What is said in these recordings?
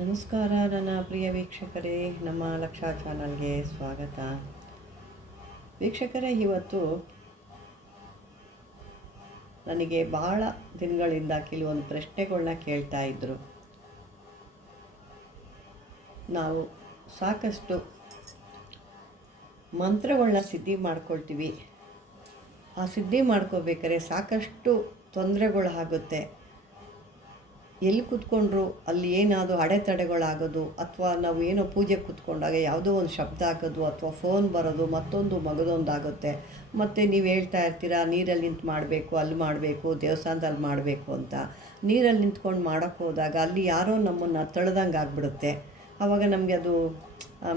ನಮಸ್ಕಾರ ನನ್ನ ಪ್ರಿಯ ವೀಕ್ಷಕರೇ, ನಮ್ಮ ಲಕ್ಷ ಚಾನಲ್ಗೆ ಸ್ವಾಗತ. ವೀಕ್ಷಕರೇ, ಇವತ್ತು ನನಗೆ ಭಾಳ ದಿನಗಳಿಂದ ಕೆಲವೊಂದು ಪ್ರಶ್ನೆಗಳನ್ನ ಕೇಳ್ತಾ ಇದ್ದರು. ನಾವು ಸಾಕಷ್ಟು ಮಂತ್ರಗಳನ್ನ ಸಿದ್ಧಿ ಮಾಡ್ಕೊಳ್ತೀವಿ. ಆ ಸಿದ್ಧಿ ಮಾಡ್ಕೋಬೇಕಾದ್ರೆ ಸಾಕಷ್ಟು ತೊಂದರೆಗಳು ಆಗುತ್ತೆ. ಎಲ್ಲಿ ಕೂತ್ಕೊಂಡ್ರು ಅಲ್ಲಿ ಏನಾದರೂ ಅಡೆತಡೆಗಳಾಗೋದು, ಅಥವಾ ನಾವು ಏನೋ ಪೂಜೆ ಕೂತ್ಕೊಂಡಾಗ ಯಾವುದೋ ಒಂದು ಶಬ್ದ ಆಗೋದು, ಅಥವಾ ಫೋನ್ ಬರೋದು, ಮತ್ತೊಂದು ಮಗದೊಂದು ಆಗುತ್ತೆ. ಮತ್ತು ನೀವು ಹೇಳ್ತಾ ಇರ್ತೀರಾ ನೀರಲ್ಲಿ ನಿಂತು ಮಾಡಬೇಕು, ಅಲ್ಲಿ ಮಾಡಬೇಕು, ದೇವಸ್ಥಾನದಲ್ಲಿ ಮಾಡಬೇಕು ಅಂತ. ನೀರಲ್ಲಿ ನಿಂತ್ಕೊಂಡು ಮಾಡೋಕ್ಕೆ ಹೋದಾಗ ಅಲ್ಲಿ ಯಾರೋ ನಮ್ಮನ್ನು ತಳ್ದಂಗೆ ಆಗಿಬಿಡುತ್ತೆ. ಆವಾಗ ನಮಗೆ ಅದು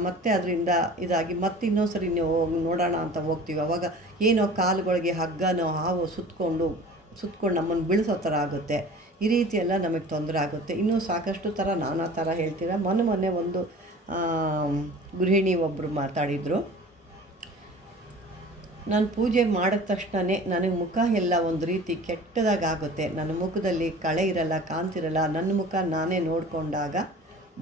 ಮತ್ತೆ ಅದರಿಂದ ಇದಾಗಿ ಮತ್ತೆ ಇನ್ನೊಂದು ಸರಿ ನೀವು ನೋಡೋಣ ಅಂತ ಹೋಗ್ತೀವಿ. ಆವಾಗ ಏನೋ ಕಾಲುಗಳಿಗೆ ಹಗ್ಗನೋ ಹಾವು ಸುತ್ಕೊಂಡು ನಮ್ಮನ್ನು ಬೀಳಿಸೋ ಥರ ಆಗುತ್ತೆ. ಈ ರೀತಿ ಎಲ್ಲ ನಮಗೆ ತೊಂದರೆ ಆಗುತ್ತೆ. ಇನ್ನೂ ಸಾಕಷ್ಟು ಥರ ನಾನಾ ಥರ ಹೇಳ್ತೀರಾ. ಮೊನ್ನೆ ಒಂದು ಗೃಹಿಣಿ ಒಬ್ಬರು ಮಾತಾಡಿದರು. ನಾನು ಪೂಜೆ ಮಾಡಿದ ತಕ್ಷಣವೇ ನನಗೆ ಮುಖ ಎಲ್ಲ ಒಂದು ರೀತಿ ಕೆಟ್ಟದಾಗುತ್ತೆ. ನನ್ನ ಮುಖದಲ್ಲಿ ಕಳೆ ಇರಲ್ಲ, ಕಾಂತಿರಲ್ಲ. ನನ್ನ ಮುಖ ನಾನೇ ನೋಡಿಕೊಂಡಾಗ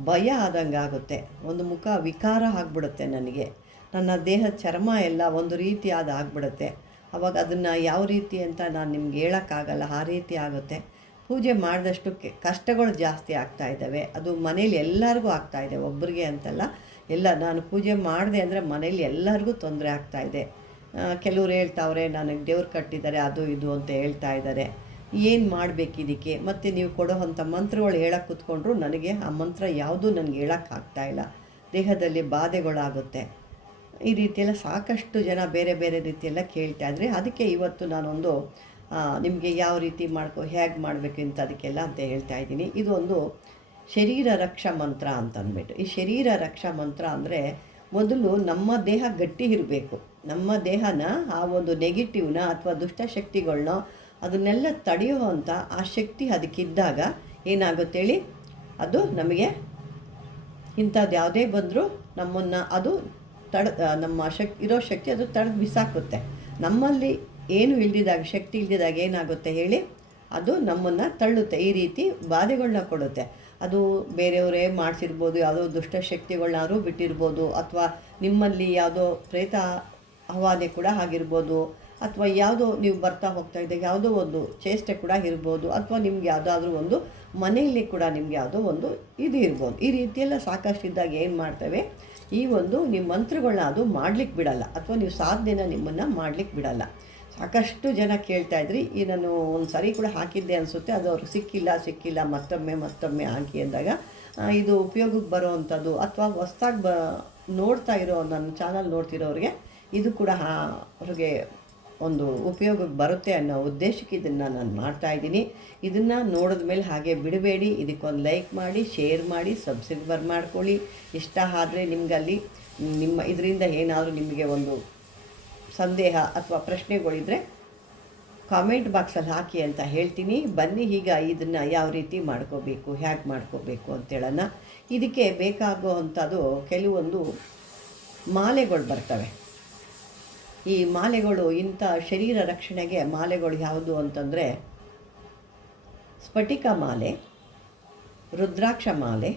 ಭಯ ಆದಂಗೆ ಆಗುತ್ತೆ. ಒಂದು ಮುಖ ವಿಕಾರ ಆಗಿಬಿಡುತ್ತೆ ನನಗೆ. ನನ್ನ ದೇಹದ ಚರ್ಮ ಎಲ್ಲ ಒಂದು ರೀತಿ ಆಗ್ಬಿಡುತ್ತೆ. ಆವಾಗ ಅದನ್ನು ಯಾವ ರೀತಿ ಅಂತ ನಾನು ನಿಮ್ಗೆ ಹೇಳೋಕ್ಕಾಗಲ್ಲ, ಆ ರೀತಿ ಆಗುತ್ತೆ. ಪೂಜೆ ಮಾಡಿದಷ್ಟು ಕಷ್ಟಗಳು ಜಾಸ್ತಿ ಆಗ್ತಾಯಿದ್ದಾವೆ. ಅದು ಮನೇಲಿ ಎಲ್ಲರಿಗೂ ಆಗ್ತಾಯಿದೆ, ಒಬ್ಬರಿಗೆ ಅಂತಲ್ಲ, ಎಲ್ಲ. ನಾನು ಪೂಜೆ ಮಾಡಿದೆ ಅಂದರೆ ಮನೇಲಿ ಎಲ್ಲರಿಗೂ ತೊಂದರೆ ಆಗ್ತಾಯಿದೆ. ಕೆಲವ್ರು ಹೇಳ್ತಾವ್ರೆ ನನಗೆ ದೇವ್ರು ಕಟ್ಟಿದ್ದಾರೆ ಅದು ಇದು ಅಂತ ಹೇಳ್ತಾ ಇದ್ದಾರೆ. ಏನು ಮಾಡಬೇಕು ಇದಕ್ಕೆ? ಮತ್ತು ನೀವು ಕೊಡೋವಂಥ ಮಂತ್ರಗಳು ಹೇಳೋಕ್ಕೆ ಕೂತ್ಕೊಂಡ್ರು ನನಗೆ ಆ ಮಂತ್ರ ಯಾವುದೂ ನನಗೆ ಹೇಳೋಕ್ಕಾಗ್ತಾಯಿಲ್ಲ. ದೇಹದಲ್ಲಿ ಬಾಧೆಗಳಾಗುತ್ತೆ. ಈ ರೀತಿಯೆಲ್ಲ ಸಾಕಷ್ಟು ಜನ ಬೇರೆ ಬೇರೆ ರೀತಿಯೆಲ್ಲ ಕೇಳ್ತಾ ಇದ್ದರೆ, ಅದಕ್ಕೆ ಇವತ್ತು ನಾನೊಂದು ನಿಮಗೆ ಯಾವ ರೀತಿ ಹೇಗೆ ಮಾಡಬೇಕು ಅಂತ ಅದಕ್ಕೆಲ್ಲ ಅಂತ ಹೇಳ್ತಾ ಇದ್ದೀನಿ. ಇದು ಒಂದು ಶರೀರ ರಕ್ಷಾ ಮಂತ್ರ ಅಂತಂದ್ಬಿಟ್ಟು. ಈ ಶರೀರ ರಕ್ಷಾ ಮಂತ್ರ ಅಂದರೆ ಮೊದಲು ನಮ್ಮ ದೇಹ ಗಟ್ಟಿ ಇರಬೇಕು. ನಮ್ಮ ದೇಹನ ಆ ಒಂದು ನೆಗೆಟಿವ್ನ ಅಥವಾ ದುಷ್ಟಶಕ್ತಿಗಳನ್ನ ಅದನ್ನೆಲ್ಲ ತಡೆಯುವಂಥ ಆ ಶಕ್ತಿ ಅದಕ್ಕಿದ್ದಾಗ ಏನಾಗುತ್ತೆ ಹೇಳಿ, ಅದು ನಮಗೆ ಇಂಥದ್ದು ಯಾವುದೇ ಬಂದರೂ ನಮ್ಮನ್ನು ಅದು ನಮ್ಮ ಇರೋ ಶಕ್ತಿ ಅದು ತಡೆದು ಬಿಸಾಕುತ್ತೆ. ನಮ್ಮಲ್ಲಿ ಏನು ಇಲ್ದಿದಾಗ, ಶಕ್ತಿ ಇಲ್ದಿದಾಗ ಏನಾಗುತ್ತೆ ಹೇಳಿ, ಅದು ನಮ್ಮನ್ನು ತಳ್ಳುತ್ತೆ. ಈ ರೀತಿ ಬಾಧೆಗಳನ್ನ ಕೊಡುತ್ತೆ. ಅದು ಬೇರೆಯವರೇ ಮಾಡಿಸಿರ್ಬೋದು, ಯಾವುದೋ ದುಷ್ಟಶಕ್ತಿಗಳನ್ನಾದ್ರೂ ಬಿಟ್ಟಿರ್ಬೋದು, ಅಥವಾ ನಿಮ್ಮಲ್ಲಿ ಯಾವುದೋ ಪ್ರೇತ ಆವಾಹನೆ ಕೂಡ ಆಗಿರ್ಬೋದು, ಅಥವಾ ಯಾವುದೋ ನೀವು ಬರ್ತಾ ಹೋಗ್ತಾ ಇದ್ದಾಗ ಯಾವುದೋ ಒಂದು ಚೇಷ್ಟೆ ಕೂಡ ಇರ್ಬೋದು, ಅಥವಾ ನಿಮ್ಗೆ ಯಾವುದಾದ್ರೂ ಒಂದು ಮನೆಯಲ್ಲಿ ಕೂಡ ನಿಮ್ಗೆ ಯಾವುದೋ ಒಂದು ಇದು ಇರ್ಬೋದು. ಈ ರೀತಿಯೆಲ್ಲ ಸಾಕಷ್ಟು ಇದ್ದಾಗ ಏನು ಮಾಡ್ತೇವೆ, ಈ ಒಂದು ನೀವು ಮಂತ್ರಗಳನ್ನ ಅದು ಮಾಡಲಿಕ್ಕೆ ಬಿಡಲ್ಲ, ಅಥವಾ ನೀವು ಸಾಧನೆನ ನಿಮ್ಮನ್ನು ಮಾಡಲಿಕ್ಕೆ ಬಿಡಲ್ಲ. ಸಾಕಷ್ಟು ಜನ ಕೇಳ್ತಾಯಿದ್ರಿ. ಈ ನಾನು ಒಂದು ಸರಿ ಕೂಡ ಹಾಕಿದ್ದೆ ಅನಿಸುತ್ತೆ, ಅದು ಅವ್ರಿಗೆ ಸಿಕ್ಕಿಲ್ಲ, ಮತ್ತೊಮ್ಮೆ ಹಾಕಿ ಅಂದಾಗ ಇದು ಉಪಯೋಗಕ್ಕೆ ಬರೋ ಅಂಥದ್ದು, ಅಥವಾ ಹೊಸ್ದಾಗಿ ನೋಡ್ತಾ ಇರೋ ನನ್ನ ಚಾನಲ್ ನೋಡ್ತಿರೋರಿಗೆ ಇದು ಕೂಡ ಅವ್ರಿಗೆ ಒಂದು ಉಪಯೋಗಕ್ಕೆ ಬರುತ್ತೆ ಅನ್ನೋ ಉದ್ದೇಶಕ್ಕೆ ಇದನ್ನು ನಾನು ಮಾಡ್ತಾಯಿದ್ದೀನಿ. ಇದನ್ನು ನೋಡಿದ ಮೇಲೆ ಹಾಗೆ ಬಿಡಬೇಡಿ. ಇದಕ್ಕೊಂದು ಲೈಕ್ ಮಾಡಿ, ಶೇರ್ ಮಾಡಿ, ಸಬ್ಸ್ಕ್ರೈಬರ್ ಮಾಡ್ಕೊಳ್ಳಿ. ಇಷ್ಟ ಆದರೆ ನಿಮಗಲ್ಲಿ ಇದರಿಂದ ಏನಾದರೂ ನಿಮಗೆ ಒಂದು ಸಂದೇಹ ಅಥವಾ ಪ್ರಶ್ನೆಗಳಿದ್ರೆ ಕಾಮೆಂಟ್ ಬಾಕ್ಸಲ್ಲಿ ಹಾಕಿ ಅಂತ ಹೇಳ್ತೀನಿ. ಬನ್ನಿ, ಈಗ ಇದನ್ನು ಯಾವ ರೀತಿ ಮಾಡ್ಕೋಬೇಕು, ಹೇಗೆ ಮಾಡ್ಕೋಬೇಕು ಅಂತೇಳೋಣ. ಇದಕ್ಕೆ ಬೇಕಾಗುವಂಥದ್ದು ಕೆಲವೊಂದು ಮಾಲೆಗಳು ಬರ್ತವೆ. ಈ ಮಾಲೆಗಳು, ಇಂಥ ಶರೀರ ರಕ್ಷಣೆಗೆ ಮಾಲೆಗಳು ಯಾವುದು ಅಂತಂದರೆ ಸ್ಫಟಿಕ ಮಾಲೆ, ರುದ್ರಾಕ್ಷ ಮಾಲೆ,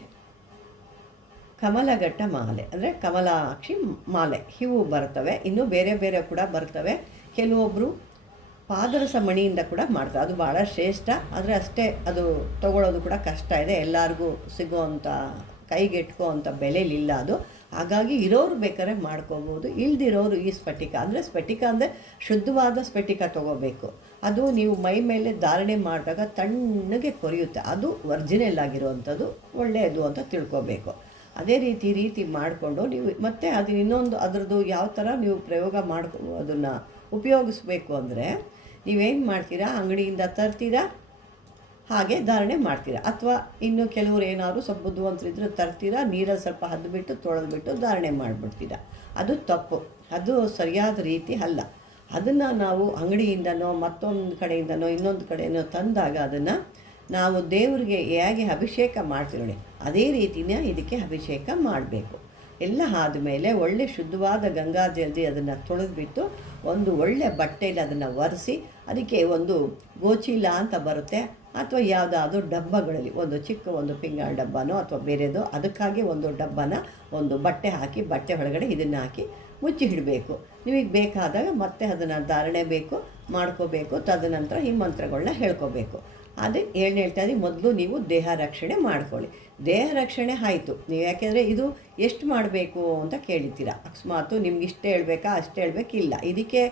ಕಮಲಘಟ್ಟ ಮಾಲೆ ಅಂದರೆ ಕಮಲಾಕ್ಷಿ ಮಾಲೆ, ಇವು ಬರ್ತವೆ. ಇನ್ನೂ ಬೇರೆ ಬೇರೆ ಕೂಡ ಬರ್ತವೆ. ಕೆಲವೊಬ್ಬರು ಪಾದರಸ ಮಣಿಯಿಂದ ಕೂಡ ಮಾಡ್ತಾರೆ. ಅದು ಭಾಳ ಶ್ರೇಷ್ಠ, ಆದರೆ ಅಷ್ಟೇ ಅದು ತಗೊಳ್ಳೋದು ಕೂಡ ಕಷ್ಟ ಇದೆ. ಎಲ್ಲರಿಗೂ ಸಿಗೋವಂಥ, ಕೈಗೆಟ್ಕೋ ಅಂಥ ಬೆಲೆಲಿಲ್ಲ ಅದು. ಹಾಗಾಗಿ ಇರೋರು ಬೇಕಾದ್ರೆ ಮಾಡ್ಕೋಬೋದು, ಇಲ್ದಿರೋರು ಈ ಸ್ಫಟಿಕ ಅಂದರೆ ಶುದ್ಧವಾದ ಸ್ಫಟಿಕ ತೊಗೋಬೇಕು. ಅದು ನೀವು ಮೈ ಮೇಲೆ ಧಾರಣೆ ಮಾಡಿದಾಗ ತಣ್ಣಗೆ ಕೊರಿಯುತ್ತೆ. ಅದು ಒರಿಜಿನಲ್ ಆಗಿರುವಂಥದ್ದು ಒಳ್ಳೆಯದು ಅಂತ ತಿಳ್ಕೊಬೇಕು. ಅದೇ ರೀತಿ ಮಾಡಿಕೊಂಡು ನೀವು ಮತ್ತೆ ಅದು ಇನ್ನೊಂದು ಅದರದ್ದು ಯಾವ ಥರ ನೀವು ಪ್ರಯೋಗ ಅದನ್ನು ಉಪಯೋಗಿಸ್ಬೇಕು ಅಂದರೆ, ನೀವೇನು ಮಾಡ್ತೀರಾ, ಅಂಗಡಿಯಿಂದ ತರ್ತೀರಾ, ಹಾಗೆ ಧಾರಣೆ ಮಾಡ್ತೀರಾ. ಅಥವಾ ಇನ್ನು ಕೆಲವರು ಏನಾದರೂ ಸ್ವಲ್ಪ ಬುದ್ಧಿವಂತರಿದ್ರೆ ತರ್ತೀರಾ, ನೀರಲ್ಲಿ ಸ್ವಲ್ಪ ಹದ್ದುಬಿಟ್ಟು ತೊಳೆದ್ಬಿಟ್ಟು ಧಾರಣೆ ಮಾಡಿಬಿಡ್ತೀರಾ. ಅದು ತಪ್ಪು, ಅದು ಸರಿಯಾದ ರೀತಿ ಅಲ್ಲ. ಅದನ್ನು ನಾವು ಅಂಗಡಿಯಿಂದನೋ ಮತ್ತೊಂದು ಕಡೆಯಿಂದನೋ ಇನ್ನೊಂದು ಕಡೆಯೋ ತಂದಾಗ ಅದನ್ನು ನಾವು ದೇವರಿಗೆ ಹೇಗೆ ಅಭಿಷೇಕ ಮಾಡ್ತೀವಿ ನೋಡಿ, ಅದೇ ರೀತಿಯೇ ಇದಕ್ಕೆ ಅಭಿಷೇಕ ಮಾಡಬೇಕು. ಎಲ್ಲ ಆದಮೇಲೆ ಒಳ್ಳೆ ಶುದ್ಧವಾದ ಗಂಗಾ ಜಲ್ದಿ ಅದನ್ನು ತೊಳೆದ್ಬಿಟ್ಟು ಒಂದು ಒಳ್ಳೆ ಬಟ್ಟೆಯಲ್ಲಿ ಅದನ್ನು ಒರೆಸಿ, ಅದಕ್ಕೆ ಒಂದು ಗೋಚೀಲ ಅಂತ ಬರುತ್ತೆ, ಅಥವಾ ಯಾವುದಾದ್ರೂ ಡಬ್ಬಗಳಲ್ಲಿ ಒಂದು ಚಿಕ್ಕ ಒಂದು ಪಿಂಗಾಣಿ ಡಬ್ಬನೋ ಅಥವಾ ಬೇರೆದೋ ಅದಕ್ಕಾಗಿ ಒಂದು ಡಬ್ಬನ ಒಂದು ಬಟ್ಟೆ ಹಾಕಿ ಬಟ್ಟೆ ಒಳಗಡೆ ಇದನ್ನು ಹಾಕಿ ಮುಚ್ಚಿ ಇಡಬೇಕು. ನಿಮಗೆ ಬೇಕಾದಾಗ ಮತ್ತೆ ಅದನ್ನು ಧಾರಣೆ ಬೇಕು ಮಾಡ್ಕೋಬೇಕು. ತದನಂತರ ಈ ಮಂತ್ರಗಳನ್ನ ಹೇಳ್ಕೋಬೇಕು. ಅದೇ ಹೇಳ್ತಾ ಇದ್ದೀವಿ, ಮೊದಲು ನೀವು ದೇಹ ರಕ್ಷಣೆ ಮಾಡ್ಕೊಳ್ಳಿ. ದೇಹ ರಕ್ಷಣೆ ಆಯಿತು. ನೀವು ಯಾಕೆಂದರೆ ಇದು ಎಷ್ಟು ಮಾಡಬೇಕು ಅಂತ ಕೇಳಿದ್ದೀರ. ಅಕಸ್ಮಾತು ನಿಮ್ಗೆ ಇಷ್ಟು ಹೇಳ್ಬೇಕಾ ಅಷ್ಟು ಹೇಳಬೇಕಿಲ್ಲ. ಇದಕ್ಕೆ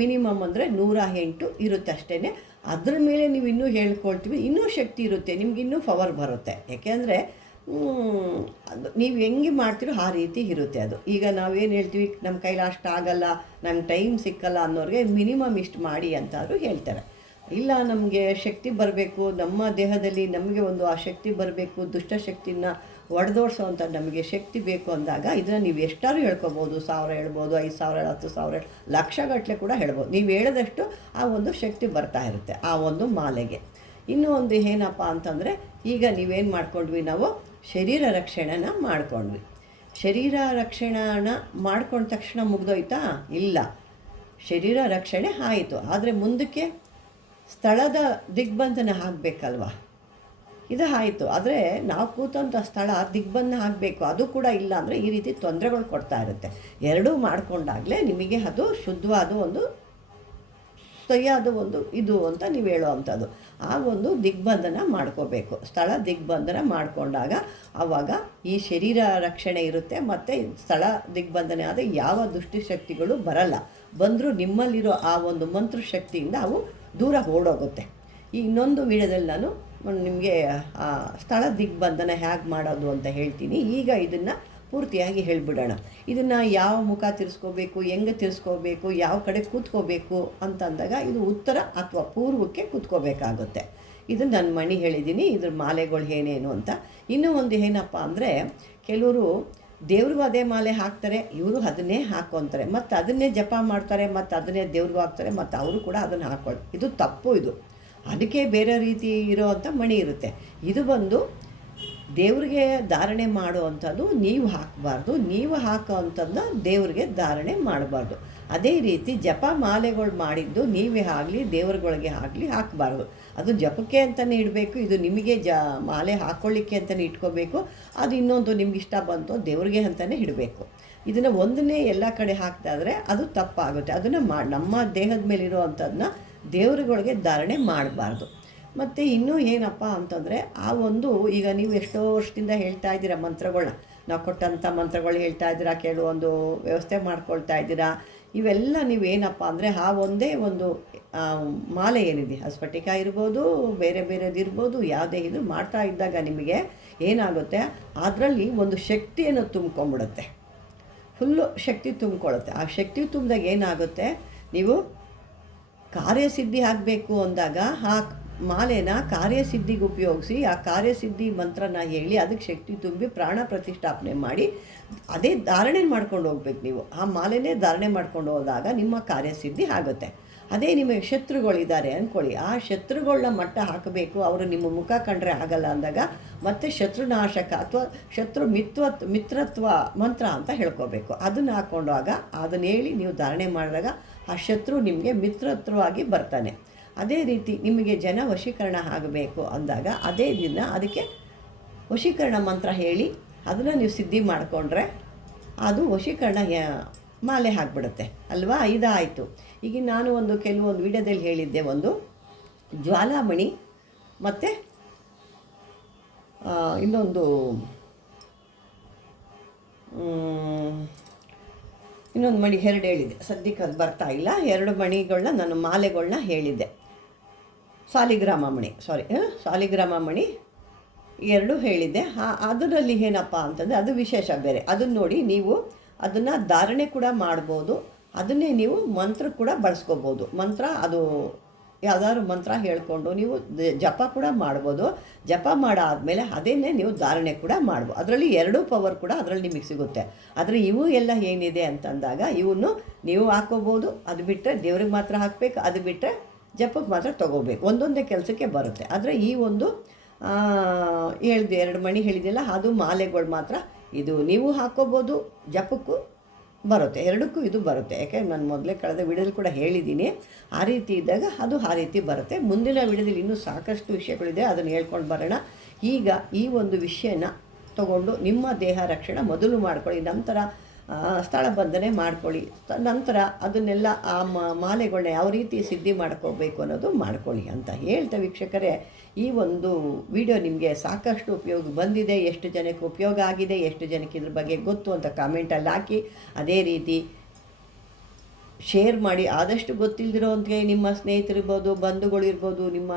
ಮಿನಿಮಮ್ ಅಂದರೆ 108 ಇರುತ್ತೆ ಅಷ್ಟೇ. ಅದ್ರ ಮೇಲೆ ನೀವು ಇನ್ನೂ ಹೇಳ್ಕೊಳ್ತೀವಿ, ಇನ್ನೂ ಶಕ್ತಿ ಇರುತ್ತೆ, ನಿಮ್ಗೆ ಇನ್ನೂ ಪವರ್ ಬರುತ್ತೆ. ಯಾಕೆಂದರೆ ಅದು ನೀವು ಹೆಂಗೆ ಮಾಡ್ತೀರೋ ಆ ರೀತಿ ಇರುತ್ತೆ ಅದು. ಈಗ ನಾವೇನು ಹೇಳ್ತೀವಿ, ನಮ್ಮ ಕೈಲಿ ಅಷ್ಟು ಆಗಲ್ಲ, ನಮ್ಗೆ ಟೈಮ್ ಸಿಕ್ಕಲ್ಲ ಅನ್ನೋರಿಗೆ ಮಿನಿಮಮ್ ಇಷ್ಟು ಮಾಡಿ ಅಂತಾದರೂ ಹೇಳ್ತಾರೆ. ಇಲ್ಲ ನಮಗೆ ಶಕ್ತಿ ಬರಬೇಕು, ನಮ್ಮ ದೇಹದಲ್ಲಿ ನಮಗೆ ಒಂದು ಆ ಶಕ್ತಿ ಬರಬೇಕು, ದುಷ್ಟಶಕ್ತಿನ ಒಡೆದೋಡ್ಸೋವಂಥ ನಮಗೆ ಶಕ್ತಿ ಬೇಕು ಅಂದಾಗ ಇದನ್ನು ನೀವು ಎಷ್ಟಾದ್ರೂ ಹೇಳ್ಕೊಬೋದು. 1000 ಹೇಳ್ಬೋದು, 5000, 10,000, ಲಕ್ಷಗಟ್ಟಲೆ ಕೂಡ ಹೇಳ್ಬೋದು. ನೀವು ಹೇಳಿದಷ್ಟು ಆ ಒಂದು ಶಕ್ತಿ ಬರ್ತಾ ಇರುತ್ತೆ ಆ ಒಂದು ಮಾಲೆಗೆ. ಇನ್ನೂ ಒಂದು ಏನಪ್ಪ ಅಂತಂದರೆ, ಈಗ ನೀವೇನು ಮಾಡ್ಕೊಂಡ್ವಿ, ನಾವು ಶರೀರ ರಕ್ಷಣೆನ ಮಾಡ್ಕೊಂಡ್ವಿ. ಶರೀರ ರಕ್ಷಣೆನ ಮಾಡ್ಕೊಂಡ ತಕ್ಷಣ ಮುಗ್ದೋಯ್ತಾ? ಇಲ್ಲ, ಶರೀರ ರಕ್ಷಣೆ ಆಯಿತು. ಆದರೆ ಮುಂದಕ್ಕೆ ಸ್ಥಳದ ದಿಗ್ಬಂಧನ ಆಗಬೇಕಲ್ವ, ಇದು ಆಯಿತು. ಆದರೆ ನಾವು ಕೂತಂಥ ಸ್ಥಳ ದಿಗ್ಬಂಧನ ಆಗಬೇಕು, ಅದು ಕೂಡ ಇಲ್ಲ ಅಂದರೆ ಈ ರೀತಿ ತೊಂದರೆಗಳು ಕೊಡ್ತಾ ಇರುತ್ತೆ. ಎರಡೂ ಮಾಡಿಕೊಂಡಾಗಲೇ ನಿಮಗೆ ಅದು ಶುದ್ಧವಾದ ಒಂದು ಸರಿಯಾದ ಒಂದು ಇದು ಅಂತ ನೀವು ಹೇಳೋವಂಥದ್ದು. ಆ ಒಂದು ದಿಗ್ಬಂಧನ ಮಾಡ್ಕೋಬೇಕು. ಸ್ಥಳ ದಿಗ್ಬಂಧನ ಮಾಡಿಕೊಂಡಾಗ ಆವಾಗ ಈ ಶರೀರ ರಕ್ಷಣೆ ಇರುತ್ತೆ. ಮತ್ತು ಸ್ಥಳ ದಿಗ್ಬಂಧನ ಆದರೆ ಯಾವ ದುಷ್ಟಶಕ್ತಿಗಳು ಬರಲ್ಲ. ಬಂದರೂ ನಿಮ್ಮಲ್ಲಿರೋ ಆ ಒಂದು ಮಂತ್ರ ಶಕ್ತಿಯಿಂದ ಅವು ದೂರ ಓಡೋಗುತ್ತೆ. ಈ ಇನ್ನೊಂದು ವಿಡಿಯೋದಲ್ಲಿ ನಾನು ನಿಮಗೆ ಆ ಸ್ಥಳ ದಿಗ್ಬಂಧನ ಹೇಗೆ ಮಾಡೋದು ಅಂತ ಹೇಳ್ತೀನಿ. ಈಗ ಇದನ್ನು ಪೂರ್ತಿಯಾಗಿ ಹೇಳಿಬಿಡೋಣ. ಇದನ್ನು ಯಾವ ಮುಖ ತಿರ್ಸ್ಕೋಬೇಕು, ಹೆಂಗೆ ತಿರ್ಸ್ಕೋಬೇಕು, ಯಾವ ಕಡೆ ಕೂತ್ಕೋಬೇಕು ಅಂತಂದಾಗ ಇದು ಉತ್ತರ ಅಥವಾ ಪೂರ್ವಕ್ಕೆ ಕೂತ್ಕೋಬೇಕಾಗುತ್ತೆ. ಇದು ನನ್ನ ಮಣಿ ಹೇಳಿದ್ದೀನಿ, ಇದ್ರ ಮಾಲೆಗಳು ಏನೇನು ಅಂತ. ಇನ್ನೂ ಒಂದು ಏನಪ್ಪ ಅಂದರೆ, ಕೆಲವರು ದೇವ್ರಿಗೂ ಅದೇ ಮಾಲೆ ಹಾಕ್ತಾರೆ, ಇವರು ಅದನ್ನೇ ಹಾಕ್ಕೊತಾರೆ, ಮತ್ತು ಅದನ್ನೇ ಜಪ ಮಾಡ್ತಾರೆ, ಮತ್ತು ಅದನ್ನೇ ದೇವ್ರಿಗೂ ಹಾಕ್ತಾರೆ, ಮತ್ತು ಅವರು ಕೂಡ ಅದನ್ನು ಹಾಕ್ಕೊಳ್ಳಿ. ಇದು ತಪ್ಪು. ಇದು ಅದಕ್ಕೆ ಬೇರೆ ರೀತಿ ಇರೋವಂಥ ಮಣಿ ಇರುತ್ತೆ. ಇದು ಬಂದು ದೇವ್ರಿಗೆ ಧಾರಣೆ ಮಾಡುವಂಥದ್ದು ನೀವು ಹಾಕಬಾರ್ದು, ನೀವು ಹಾಕೋ ಅಂಥದ್ದನ್ನ ದೇವ್ರಿಗೆ ಧಾರಣೆ ಮಾಡಬಾರ್ದು. ಅದೇ ರೀತಿ ಜಪ ಮಾಲೆಗಳು ಮಾಡಿದ್ದು ನೀವೇ ಆಗಲಿ ದೇವ್ರುಗಳಿಗೆ ಆಗಲಿ ಹಾಕಬಾರ್ದು. ಅದು ಜಪಕ್ಕೆ ಅಂತಲೇ ಇಡಬೇಕು. ಇದು ನಿಮಗೆ ಮಾಲೆ ಹಾಕ್ಕೊಳ್ಳಿಕ್ಕೆ ಅಂತಲೇ ಇಟ್ಕೋಬೇಕು. ಅದು ಇನ್ನೊಂದು ನಿಮ್ಗೆ ಇಷ್ಟ ಬಂತು ದೇವ್ರಿಗೆ ಅಂತಲೇ ಇಡಬೇಕು. ಇದನ್ನು ಒಂದನ್ನೇ ಎಲ್ಲ ಕಡೆ ಹಾಕ್ತಾಯಿದ್ರೆ ಅದು ತಪ್ಪಾಗುತ್ತೆ. ಅದನ್ನು ನಮ್ಮ ದೇಹದ ಮೇಲಿರೋ ಅಂಥದ್ದನ್ನ ದೇವ್ರುಗಳಿಗೆ ಧಾರಣೆ ಮಾಡಬಾರ್ದು. ಮತ್ತು ಇನ್ನೂ ಏನಪ್ಪ ಅಂತಂದರೆ, ಆ ಒಂದು ಈಗ ನೀವು ಎಷ್ಟೋ ವರ್ಷದಿಂದ ಹೇಳ್ತಾ ಇದ್ದೀರಾ ಮಂತ್ರಗಳನ್ನ, ನಾವು ಕೊಟ್ಟಂಥ ಮಂತ್ರಗಳು ಹೇಳ್ತಾ ಇದ್ದೀರಾ, ಕೆಲವೊಂದು ವ್ಯವಸ್ಥೆ ಮಾಡ್ಕೊಳ್ತಾ ಇದ್ದೀರಾ. ಇವೆಲ್ಲ ನೀವೇನಪ್ಪ ಅಂದರೆ ಆ ಒಂದೇ ಒಂದು ಮಾಲೆ ಏನಿದೆ, ಅದು ಸ್ಫಟಿಕ ಇರ್ಬೋದು, ಬೇರೆ ಬೇರೆದಿರ್ಬೋದು, ಯಾವುದೇ ಇದು ಮಾಡ್ತಾ ಇದ್ದಾಗ ನಿಮಗೆ ಏನಾಗುತ್ತೆ, ಅದರಲ್ಲಿ ಒಂದು ಶಕ್ತಿಯನ್ನು ತುಂಬ್ಕೊಂಬಿಡುತ್ತೆ. ಫುಲ್ಲು ಶಕ್ತಿ ತುಂಬಿಕೊಳ್ಳುತ್ತೆ. ಆ ಶಕ್ತಿ ತುಂಬಿದಾಗ ಏನಾಗುತ್ತೆ, ನೀವು ಕಾರ್ಯಸಿದ್ಧಿ ಆಗಬೇಕು ಅಂದಾಗ ಆ ಮಾಲೆನ ಕಾರ್ಯಸಿದ್ಧಿಗೆ ಉಪಯೋಗಿಸಿ ಆ ಕಾರ್ಯಸಿದ್ಧಿ ಮಂತ್ರನ ಹೇಳಿ ಅದಕ್ಕೆ ಶಕ್ತಿ ತುಂಬಿ ಪ್ರಾಣ ಪ್ರತಿಷ್ಠಾಪನೆ ಮಾಡಿ ಅದೇ ಧಾರಣೆ ಮಾಡ್ಕೊಂಡು ಹೋಗ್ಬೇಕು. ನೀವು ಆ ಮಾಲೆನೇ ಧಾರಣೆ ಮಾಡ್ಕೊಂಡು ಹೋದಾಗ ನಿಮ್ಮ ಕಾರ್ಯಸಿದ್ಧಿ ಆಗುತ್ತೆ. ಅದೇ ನಿಮಗೆ ಶತ್ರುಗಳಿದ್ದಾರೆ ಅಂದ್ಕೊಳ್ಳಿ, ಆ ಶತ್ರುಗಳನ್ನ ಮಟ್ಟ ಹಾಕಬೇಕು. ಅವರು ನಿಮ್ಮ ಮುಖ ಕಂಡ್ರೆ ಆಗಲ್ಲ ಅಂದಾಗ ಮತ್ತೆ ಶತ್ರುನಾಶಕ ಅಥವಾ ಶತ್ರು ಮಿತ್ರತ್ವ ಮಂತ್ರ ಅಂತ ಹೇಳ್ಕೋಬೇಕು. ಅದನ್ನು ಹಾಕ್ಕೊಂಡಾಗ ಅದನ್ನ ಹೇಳಿ ನೀವು ಧಾರಣೆ ಮಾಡಿದಾಗ ಆ ಶತ್ರು ನಿಮಗೆ ಮಿತ್ರತ್ವವಾಗಿ ಬರ್ತಾನೆ. ಅದೇ ರೀತಿ ನಿಮಗೆ ಜನ ವಶೀಕರಣ ಆಗಬೇಕು ಅಂದಾಗ ಅದೇ ದಿನ ಅದಕ್ಕೆ ವಶೀಕರಣ ಮಂತ್ರ ಹೇಳಿ ಅದನ್ನು ನೀವು ಸಿದ್ಧಿ ಮಾಡಿಕೊಂಡ್ರೆ ಅದು ವಶೀಕರಣ ಮಾಲೆ ಆಗಿಬಿಡುತ್ತೆ ಅಲ್ವಾ. ಇದಾಯಿತು. ಈಗ ನಾನು ಒಂದು ಕೆಲವೊಂದು ವಿಡಿಯೋದಲ್ಲಿ ಹೇಳಿದ್ದೆ, ಒಂದು ಜ್ವಾಲಾಮಣಿ ಮತ್ತು ಇನ್ನೊಂದು ಮಣಿ 2 ಹೇಳಿದ್ದೆ, ಸದ್ಯಕ್ಕೆ ಅದು ಬರ್ತಾ ಇಲ್ಲ. 2 ಮಣಿಗಳನ್ನ ನಾನು ಮಾಲೆಗಳನ್ನ ಹೇಳಿದ್ದೆ. ಸಾಲಿಗ್ರಾಮ ಮಣಿ 2 ಹೇಳಿದ್ದೆ. ಅದರಲ್ಲಿ ಏನಪ್ಪ ಅಂತಂದರೆ ಅದು ವಿಶೇಷ ಬೇರೆ. ಅದನ್ನು ನೋಡಿ ನೀವು ಅದನ್ನು ಧಾರಣೆ ಕೂಡ ಮಾಡ್ಬೋದು. ಅದನ್ನೇ ನೀವು ಮಂತ್ರ ಕೂಡ ಬಳಸ್ಕೋಬೋದು. ಮಂತ್ರ ಅದು ಯಾವುದಾದ್ರು ಮಂತ್ರ ಹೇಳ್ಕೊಂಡು ನೀವು ಜಪ ಕೂಡ ಮಾಡ್ಬೋದು. ಜಪ ಮಾಡಾದಮೇಲೆ ಅದನ್ನೇ ನೀವು ಧಾರಣೆ ಕೂಡ ಮಾಡ್ಬೋದು. ಅದರಲ್ಲಿ 2 ಪವರ್ ಕೂಡ ಅದರಲ್ಲಿ ನಿಮಗೆ ಸಿಗುತ್ತೆ. ಆದರೆ ಇವು ಎಲ್ಲ ಏನಿದೆ ಅಂತಂದಾಗ ಇವನ್ನು ನೀವು ಹಾಕೋಬೋದು. ಅದು ಬಿಟ್ಟರೆ ದೇವ್ರಿಗೆ ಮಾತ್ರ ಹಾಕಬೇಕು, ಅದು ಬಿಟ್ಟರೆ ಜಪಕ್ಕೆ ಮಾತ್ರ ತೊಗೋಬೇಕು. ಒಂದೊಂದೇ ಕೆಲಸಕ್ಕೆ ಬರುತ್ತೆ. ಆದರೆ ಈ ಒಂದು ಹೇಳಿದೆ 2 ಮಣಿ ಹೇಳಿದೆಯಲ್ಲ, ಅದು ಮಾಲೆಗಳು ಮಾತ್ರ. ಇದು ನೀವು ಹಾಕೋಬೋದು ಜಪಕ್ಕೂ ಬರುತ್ತೆ, ಎರಡಕ್ಕೂ ಇದು ಬರುತ್ತೆ. ಯಾಕೆ ನಾನು ಮೊದಲೇ ಕಳೆದ ವಿಡಿಯೋದಲ್ಲಿ ಕೂಡ ಹೇಳಿದ್ದೀನಿ, ಆ ರೀತಿ ಇದ್ದಾಗ ಅದು ಆ ರೀತಿ ಬರುತ್ತೆ. ಮುಂದಿನ ವಿಡಿಯೋದಲ್ಲಿ ಇನ್ನೂ ಸಾಕಷ್ಟು ವಿಷಯಗಳಿದೆ, ಅದನ್ನು ಹೇಳ್ಕೊಂಡು ಬರೋಣ. ಈಗ ಈ ಒಂದು ವಿಷಯನ ತಗೊಂಡು ನಿಮ್ಮ ದೇಹ ರಕ್ಷಣೆ ಮೊದಲು ಮಾಡ್ಕೊಳ್ಳಿ, ನಂತರ ಸ್ಥಳ ಬಂಧನೆ ಮಾಡ್ಕೊಳ್ಳಿ, ನಂತರ ಅದನ್ನೆಲ್ಲ ಆ ಮಾಲೆಗಳನ್ನ ಯಾವ ರೀತಿ ಸಿದ್ಧಿ ಮಾಡ್ಕೋಬೇಕು ಅನ್ನೋದು ಮಾಡ್ಕೊಳ್ಳಿ ಅಂತ ಹೇಳ್ತಾ ವೀಕ್ಷಕರೇ, ಈ ಒಂದು ವಿಡಿಯೋ ನಿಮಗೆ ಸಾಕಷ್ಟು ಉಪಯೋಗ ಬಂದಿದೆ, ಎಷ್ಟು ಜನಕ್ಕೆ ಉಪಯೋಗ ಆಗಿದೆ, ಎಷ್ಟು ಜನಕ್ಕೆ ಇದ್ರ ಬಗ್ಗೆ ಗೊತ್ತು ಅಂತ ಕಾಮೆಂಟಲ್ಲಿ ಹಾಕಿ. ಅದೇ ರೀತಿ ಶೇರ್ ಮಾಡಿ, ಆದಷ್ಟು ಗೊತ್ತಿಲ್ಲದಿರೋಂಥಗೆ ನಿಮ್ಮ ಸ್ನೇಹಿತರಿರ್ಬೋದು, ಬಂಧುಗಳಿರ್ಬೋದು, ನಿಮ್ಮ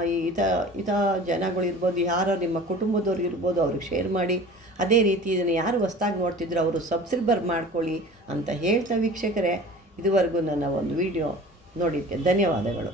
ಹಿತ ಜನಗಳಿರ್ಬೋದು, ಯಾರೋ ನಿಮ್ಮ ಕುಟುಂಬದವ್ರು ಇರ್ಬೋದು, ಅವ್ರಿಗೆ ಶೇರ್ ಮಾಡಿ. ಅದೇ ರೀತಿ ಇದನ್ನು ಯಾರು ಹೊಸ್ದಾಗಿ ನೋಡ್ತಿದ್ರು ಅವರು ಸಬ್ಸ್ಕ್ರೈಬರ್ ಮಾಡ್ಕೊಳ್ಳಿ ಅಂತ ಹೇಳ್ತಾ ವೀಕ್ಷಕರೇ, ಇದುವರೆಗೂ ನನ್ನ ಒಂದು ವಿಡಿಯೋ ನೋಡಿದ್ದಕ್ಕೆ ಧನ್ಯವಾದಗಳು.